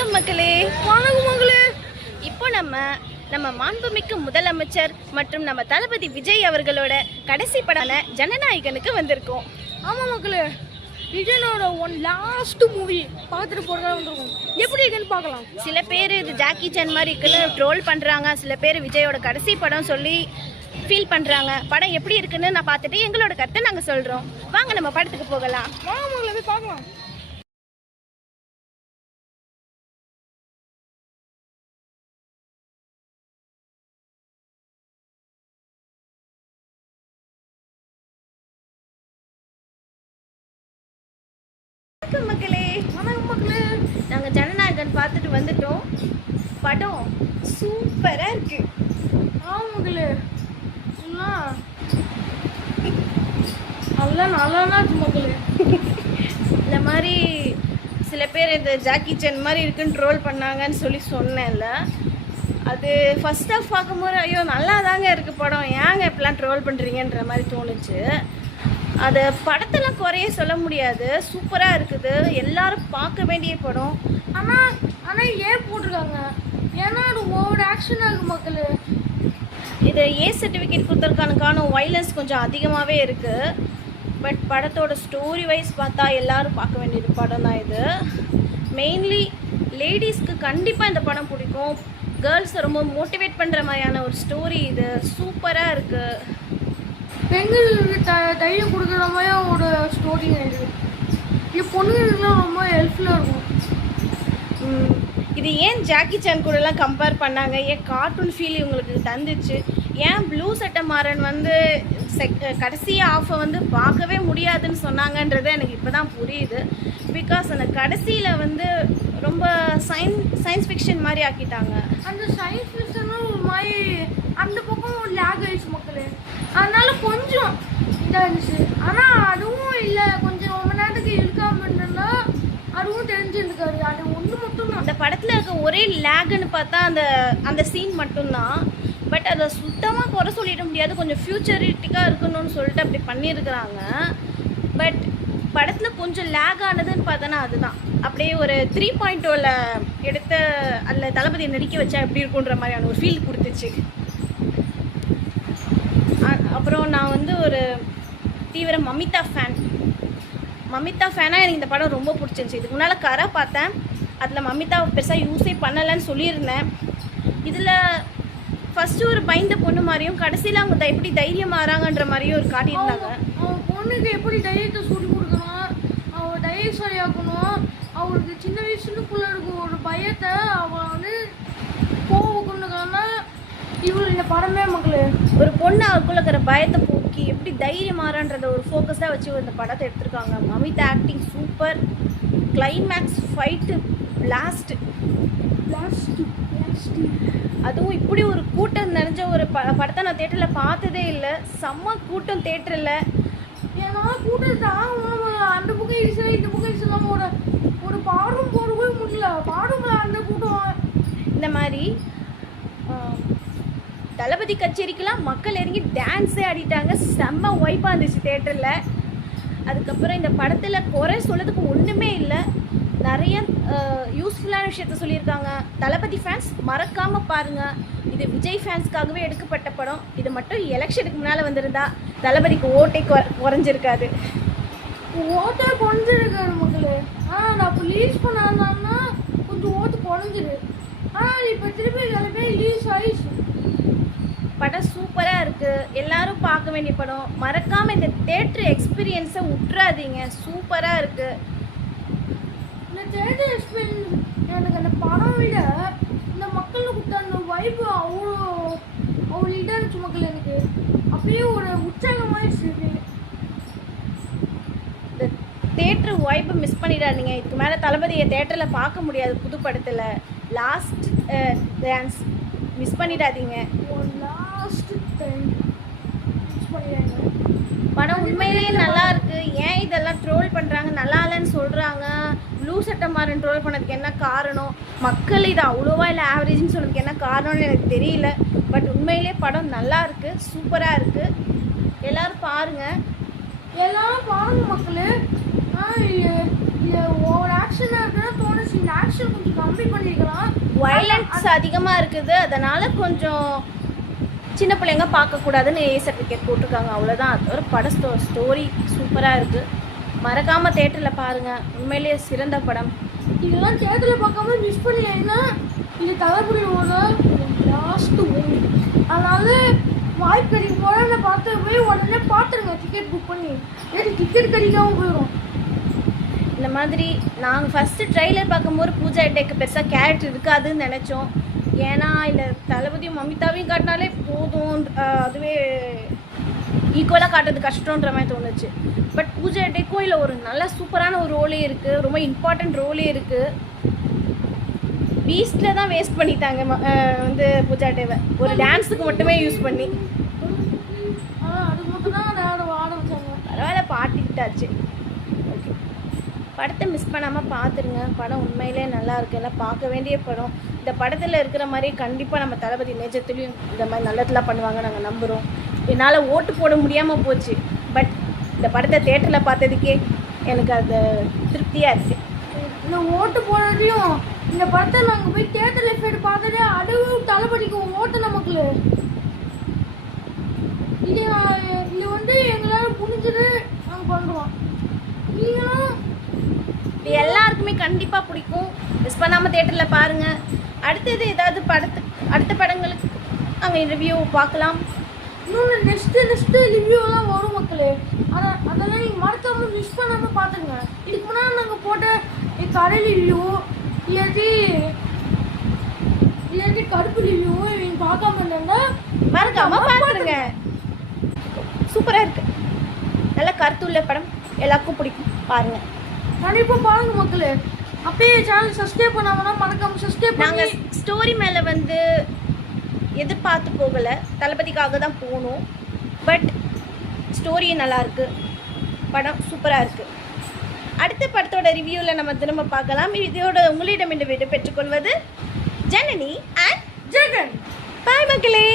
வணக்கம் மக்களே. வணக்கம் மக்களே. இப்போ நம்ம மாண்புமிக்க முதலமைச்சர் மற்றும் நம்ம தளபதி விஜய் அவர்களோட கடைசி படான ஜனநாயகனுக்கு வந்திருக்கோம். ஆமாம் மக்களே, விஜயனோட லாஸ்ட் மூவி பார்த்துட்டு போகிறதா வந்திருக்கோம். எப்படி இருக்குன்னு பார்க்கலாம். சில பேர் இது ஜாக்கி சான் மாதிரி இருக்குன்னு ட்ரோல் பண்ணுறாங்க, சில பேர் விஜயோட கடைசி படம் சொல்லி ஃபீல் பண்ணுறாங்க. படம் எப்படி இருக்குன்னு நான் பார்த்துட்டு எங்களோட கருத்தை நாங்கள் சொல்கிறோம். வாங்க நம்ம படத்துக்கு போகலாம். வாங்க மக்களே, போய் பார்க்கலாம். மக்களே வணக்கம் மக்களே. நாங்கள் ஜனநாயகன் பார்த்துட்டு வந்துட்டோம். படம் சூப்பராக இருக்கு. ஆமாம் மக்களே, நல்லா இருக்கு மக்களே. இந்த மாதிரி சில பேர் இந்த ஜாக்கி சான் மாதிரி இருக்குன்னு ட்ரோல் பண்ணாங்கன்னு சொல்லி சொன்னேன்ல, அது ஃபர்ஸ்ட் ஆஃப் பார்க்கும்போது ஐயோ நல்லா தாங்க இருக்குது படம், ஏங்க இப்படிலாம் ட்ரோல் பண்ணுறீங்கன்ற மாதிரி தோணுச்சு. அது படத்தெல்லாம் குறைய சொல்ல முடியாது, சூப்பராக இருக்குது, எல்லாரும் பார்க்க வேண்டிய படம். ஆனால் ஏன் போட்டிருக்காங்க, ஏன்னா அது ஓவர் ஆக்ஷனாக இருக்குது மக்களே. இது ஏ சர்டிஃபிகேட் கொடுத்துருக்கானுக்கான வைலன்ஸ் கொஞ்சம் அதிகமாகவே இருக்குது. பட் படத்தோட ஸ்டோரி வைஸ் பார்த்தா எல்லாரும் பார்க்க வேண்டியது படம் தான் இது. மெயின்லி லேடிஸ்க்கு கண்டிப்பாக இந்த படம் பிடிக்கும். கேர்ள்ஸை ரொம்ப மோட்டிவேட் பண்ணுற மாதிரியான ஒரு ஸ்டோரி இது. சூப்பராக இருக்குது. பெண்களுக்கு தைரியம் கொடுக்குற மாதிரி ஒரு ஸ்டோரி இது. இது பொண்ணுங்களுக்குலாம் ரொம்ப ஹெல்ப்ஃபுல்லாக இருக்கும். இது ஏன் ஜாக்கி சான் கூடலாம் கம்பேர் பண்ணாங்க, ஏன் கார்ட்டூன் ஃபீல் இவங்களுக்கு தந்துச்சு, ஏன் ப்ளூ சட்டை மாறன் வந்து கடைசி ஆஃபை வந்து பார்க்கவே முடியாதுன்னு சொன்னாங்கன்றது எனக்கு இப்போ தான் புரியுது. பிகாஸ் அந்த கடைசியில் வந்து ரொம்ப சயின்ஸ் ஃபிக்ஷன் மாதிரி ஆக்கிட்டாங்க. அந்த சயின்ஸ் ஃபிக்ஷனும் ஒரு மாதிரி அந்த பக்கம் ஒரு லேக் ஆயிடுச்சு மக்களே. அதனால கொஞ்சம் இதாக இருந்துச்சு. ஆனால் அதுவும் இல்லை, கொஞ்சம் ரொம்ப நேரத்துக்கு இருக்காம இருந்ததுன்னா அதுவும் தெரிஞ்சுருக்காரு. அது ஒன்று மட்டும் தான் அந்த படத்தில் இருக்க ஒரே லேக்குன்னு பார்த்தா அந்த சீன் மட்டும்தான். பட் அதை சுத்தமாக குறை சொல்லிட முடியாது, கொஞ்சம் ஃப்யூச்சரிட்டிக்காக இருக்கணும்னு சொல்லிட்டு அப்படி பண்ணியிருக்கிறாங்க. பட் படத்தில் கொஞ்சம் லேக் ஆனதுன்னு பார்த்தோன்னா அதுதான். அப்படியே ஒரு 3.0 எடுத்த அதில் தளபதியை நடிக்க வச்சா எப்படி இருக்குன்ற மாதிரியான ஒரு ஃபீல் கொடுத்துச்சு. அப்புறம் நான் வந்து ஒரு தீவிர மமிதா ஃபேனாக எனக்கு இந்த படம் ரொம்ப பிடிச்சிருந்துச்சி. இதுக்கு முன்னால் கரை பார்த்தேன், அதில் மமிதா பெருசாக யூஸே பண்ணலைன்னு சொல்லியிருந்தேன். இதில் ஃபஸ்ட்டு ஒரு பயந்த பொண்ணு மாதிரியும் கடைசியில் அவங்க எப்படி தைரியம் மாறாங்கன்ற மாதிரியும் ஒரு காட்டியிருந்தாங்க. அவன் பொண்ணுக்கு எப்படி தைரியத்தை சொல்லி கொடுக்கணும், அவள் தைரியசாலியாக்கணும், அவளுக்கு சின்ன வயசுக்குள்ளே இருக்கும் ஒரு பயத்தை அவள் வந்து போகணுன்னா இவள் இந்த படமே மக்களே. ஒரு பொண்ணு அவளுக்குள்ள இருக்கிற பயத்தை போக்கி எப்படி தைரியம் மாறான்றத ஒரு ஃபோக்கஸாக வச்சு இந்த படத்தை எடுத்திருக்காங்க. Mamitha acting super, climax fight blast. அதுவும் இப்படி ஒரு கூட்டம் நிறைஞ்ச ஒரு படத்தை நான் தேட்டரில் பார்த்ததே இல்லை. செம்ம கூட்டம் தேட்டரில். ஏன்னா கூட்டத்தை அந்த புக்கை இடிச்சல இந்த புக்கை இடிச்சலாம் ஒரு பாடும் போடவே முடியல. பாடுங்களா அந்த கூட்டம். இந்த மாதிரி தளபதி கச்சேரிக்கெலாம் மக்கள் இறங்கி டான்ஸே ஆடிட்டாங்க. செம்ம வைப்பாக இருந்துச்சு தேட்டரில். அதுக்கப்புறம் இந்த படத்தில் குறை சொல்லதுக்கு ஒன்றுமே இல்லை, நிறைய யூஸ்ஃபுல்லான விஷயத்த சொல்லியிருக்காங்க. தளபதி ஃபேன்ஸ் மறக்காமல் பாருங்கள். இது விஜய் ஃபேன்ஸ்க்காகவே எடுக்கப்பட்ட படம். இது மட்டும் எலெக்ஷனுக்கு முன்னால் வந்திருந்தா தளபதிக்கு ஓட்டை குறைஞ்சிருக்காது. ஓட்டை குறைஞ்சிருக்காரு மக்களே. ஆனால் நான் இப்போ லீஸ் பண்ணாங்கன்னா கொஞ்சம் ஓட்டு குறைஞ்சிரு. ஆனால் இப்போ திருப்பி எல்லாமே லீஸ் ஆயிடுச்சு. படம் சூப்பராக இருக்குது, எல்லாரும் பார்க்க வேண்டிய படம். மறக்காமல் இந்த தேட்டர் எக்ஸ்பீரியன்ஸை விட்டுறாதீங்க, சூப்பராக இருக்குது. இந்த தேட்டர் எக்ஸ்பீரியன்ஸ் எனக்கு அந்த படம் விட இந்த மக்களுக்கு கொடுத்த அந்த வைப்பு அவ்வளோ இதாக இருந்துச்சு மக்கள். எனக்கு அப்படியே ஒரு உற்சாகமாகிடுச்சு. இந்த தேட்டர் வைப்பை மிஸ் பண்ணிடாதீங்க. இதுக்கு மேலே தளபதியை தேட்டரில் பார்க்க முடியாது. புது படத்தில் லாஸ்ட் டான்ஸ் மிஸ் பண்ணிடாதீங்க. படம் உண்மையிலேயே நல்லா இருக்கு. ஏன் இதெல்லாம் ட்ரோல் பண்ணுறாங்க, நல்லா இல்லைன்னு சொல்கிறாங்க. ப்ளூ சட்டை மாறன் ட்ரோல் பண்ணதுக்கு என்ன காரணம், மக்கள் இது அவ்வளோவா இல்லை ஆவரேஜ்னு சொல்கிறதுக்கு என்ன காரணம்னு எனக்கு தெரியல. பட் உண்மையிலே படம் நல்லா இருக்குது, சூப்பராக இருக்குது. எல்லோரும் பாருங்கள் மக்களே. இது ஓவர் ஆக்ஷனாக இருக்குன்னா தோணுச்சு. இந்த ஆக்ஷன் கொஞ்சம் கம்மி பண்ணியிருக்கலாம். வயலன்ஸ் அதிகமாக இருக்குது, அதனால் கொஞ்சம் சின்ன பிள்ளைங்க பார்க்கக்கூடாதுன்னு ஏ சர்டிஃபிகேட் போட்டிருக்காங்க, அவ்வளோதான். அது ஒரு பட ஸ்டோரி சூப்பராக இருக்குது. மறக்காமல் தேட்டரில் பாருங்கள், உண்மையிலேயே சிறந்த படம். இதெல்லாம் தேட்டரில் பார்க்காம மிஸ் பண்ணிங்கன்னா இது தளபதியோட லாஸ்ட்டு மூவி. அதனால வாய்ப்பு கிடைக்கும் போல பார்த்து போய் உடனே பார்த்துருங்க, டிக்கெட் புக் பண்ணி. ஏன்னா டிக்கெட் கிடைக்காம போயிடும். இந்த மாதிரி நாங்கள் ஃபஸ்ட்டு ட்ரெய்லர் பார்க்கும்போது பூஜா ஹெக்டேக்கு பெருசாக கேரக்டர் இருக்காதுன்னு நினச்சோம். ஏன்னா இல்லை தளபதியும் மமிதாவையும் காட்டினாலே போதும், அதுவே ஈக்குவலாக காட்டுறது கஷ்டன்ற மாதிரி தோணுச்சு. பட் பூஜா ஹெக்டேக்கும் இல்லை ஒரு நல்ல சூப்பரான ஒரு ரோலே இருக்குது, ரொம்ப இம்பார்ட்டண்ட் ரோலே இருக்குது. பீஸ்டில் தான் வேஸ்ட் பண்ணிட்டாங்க வந்து பூஜா ஹெக்டேவை ஒரு டான்ஸுக்கு மட்டுமே யூஸ் பண்ணி. அது மட்டும் தான் ஆட வச்சாங்க. பரவாயில்ல, பாட்டிக்கிட்டாச்சு. ஓகே, படத்தை மிஸ் பண்ணாமல் பார்த்துருங்க. படம் உண்மையிலே நல்லா இருக்கு, எல்லாம் பார்க்க வேண்டிய படம். இந்த படத்தில் இருக்கிற மாதிரி கண்டிப்பாக நம்ம தளபதி நிஜத்துலேயும் இந்த மாதிரி நல்லதெல்லாம் பண்ணுவாங்க நாங்கள் நம்புகிறோம். என்னால் ஓட்டு போட முடியாமல் போச்சு, பட் இந்த படத்தை தேட்டரில் பார்த்ததுக்கே எனக்கு அது திருப்தியாக இருக்குது. இந்த ஓட்டு போடுறதையும் இந்த படத்தை நாங்கள் போய் தேட்டரில் எஃபெக்ட் பார்த்ததே அதுவும் தளபதிக்கு ஓட்டு நமக்கு. இது வந்து எங்களால் முடிஞ்சது நாங்கள் பண்ணுறோம். நீங்களும் இது எல்லாருக்குமே கண்டிப்பாக பிடிக்கும். மிஸ் பண்ணாமல் தேட்டரில் பாருங்கள். அடுத்தது ஏதாவது அடுத்த படங்களுக்கு நாங்கள் ரிவ்யூ பார்க்கலாம். இன்னொன்று நெக்ஸ்ட்டு ரிவ்யூலாம் வரும் மக்களே. அதெல்லாம் நீங்கள் மறக்காமல் மிஸ் பண்ணாமல் பார்த்துங்க. இதுக்கு முன்னாடி நாங்கள் போட்ட கடை ரிவ்யூ இல்லாட்டி கருப்பு ரிவ்யூ நீங்கள் பார்க்காம இருந்தா மறக்காமல் பார்த்துருங்க. சூப்பராக இருக்குது, நல்ல கருத்துள்ள படம், எல்லாருக்கும் பிடிக்கும், பாருங்கள். கண்டிப்பாக பாருங்க மக்களே. அப்பயே சேனல் சப்ஸ்கிரைப் பண்ணாங்கன்னா மறக்காமல் சப்ஸ்கிரைப். நாங்கள் ஸ்டோரி மேலே வந்து எதிர்பார்த்து போகலை, தளபதிக்காக தான் போகணும். பட் ஸ்டோரி நல்லாயிருக்கு, படம் சூப்பராக இருக்குது. அடுத்த படத்தோட ரிவ்யூவில் நம்ம திரும்ப பார்க்கலாம். இதோட உங்களிடம் இந்த வீடு பெற்றுக்கொள்வது ஜனனி அண்ட் ஜெகன். பாய் மக்களே.